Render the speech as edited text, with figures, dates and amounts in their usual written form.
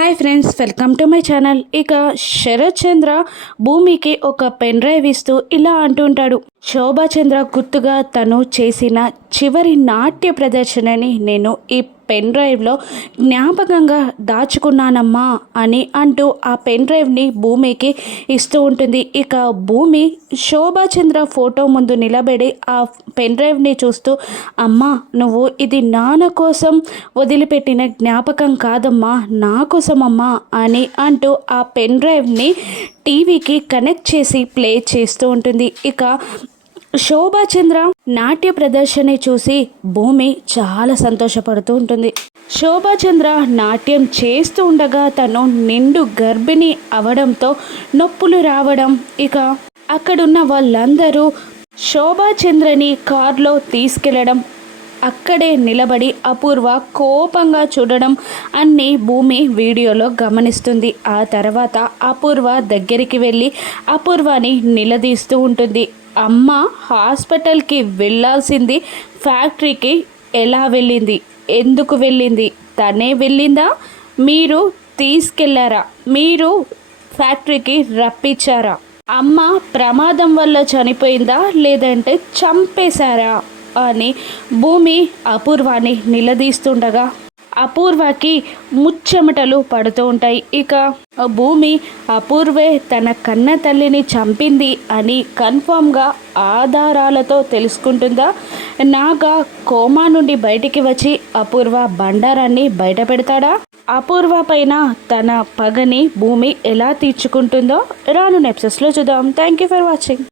Hi friends, welcome to my channel. ఇక శరత్ చంద్ర భూమికి ఒక పెన్ డ్రైవ్ ఇస్తూ ఇలా అంటుంటాడు, శోభాచంద్ర గుర్తుగా తను చేసిన చివరి నాట్య ప్రదర్శనని నేను ఈ పెన్ డ్రైవ్లో జ్ఞాపకంగా దాచుకున్నానమ్మా అని అంటూ ఆ పెన్ డ్రైవ్ని భూమికి ఇస్తూ ఉంటుంది. ఇక భూమి శోభాచంద్ర ఫోటో ముందు నిలబడి ఆ పెన్ డ్రైవ్ని చూస్తూ, అమ్మా నువ్వు ఇది నాన్న కోసం వదిలిపెట్టిన జ్ఞాపకం కాదమ్మా, నా కోసమమ్మా అని అంటూ ఆ పెన్ డ్రైవ్ని టీవీకి కనెక్ట్ చేసి ప్లే చేస్తూ ఉంటుంది. ఇక శోభాచంద్ర నాట్య ప్రదర్శన చూసి భూమి చాలా సంతోషపడుతూ ఉంటుంది. శోభాచంద్ర నాట్యం చేస్తూ ఉండగా తను నిండు గర్భిణి అవడంతో నొప్పులు రావడం, ఇక అక్కడున్న వాళ్ళందరూ శోభాచంద్రని కారులో తీసుకెళ్లడం, అక్కడే నిలబడి అపూర్వ కోపంగా చూడడం అన్నీ భూమి వీడియోలో గమనిస్తుంది. ఆ తర్వాత అపూర్వ దగ్గరికి వెళ్ళి అపూర్వని నిలదీస్తూ ఉంటుంది. అమ్మ హాస్పిటల్కి వెళ్ళాల్సింది ఫ్యాక్టరీకి ఎలా వెళ్ళింది, ఎందుకు వెళ్ళింది, తనే వెళ్ళిందా, మీరు తీసుకెళ్లారా, మీరు ఫ్యాక్టరీకి రప్పించారా, అమ్మ ప్రమాదం వల్ల చనిపోయిందా లేదంటే చంపేశారా అని భూమి అపూర్వాని నిలదీస్తుండగా అపూర్వకి ముచ్చెమటలు పడుతూ ఉంటాయి. ఇక భూమి అపూర్వే తన కన్న తల్లిని చంపింది అని కన్ఫామ్గా ఆధారాలతో తెలుసుకుంటుందా, నాగా కోమా నుండి బయటికి వచ్చి అపూర్వ బండారాన్ని బయట పెడతాడా, అపూర్వ పైన తన పగని భూమి ఎలా తీర్చుకుంటుందో రాను ఎపిసోడ్స్లో చూద్దాం. Thank you for watching.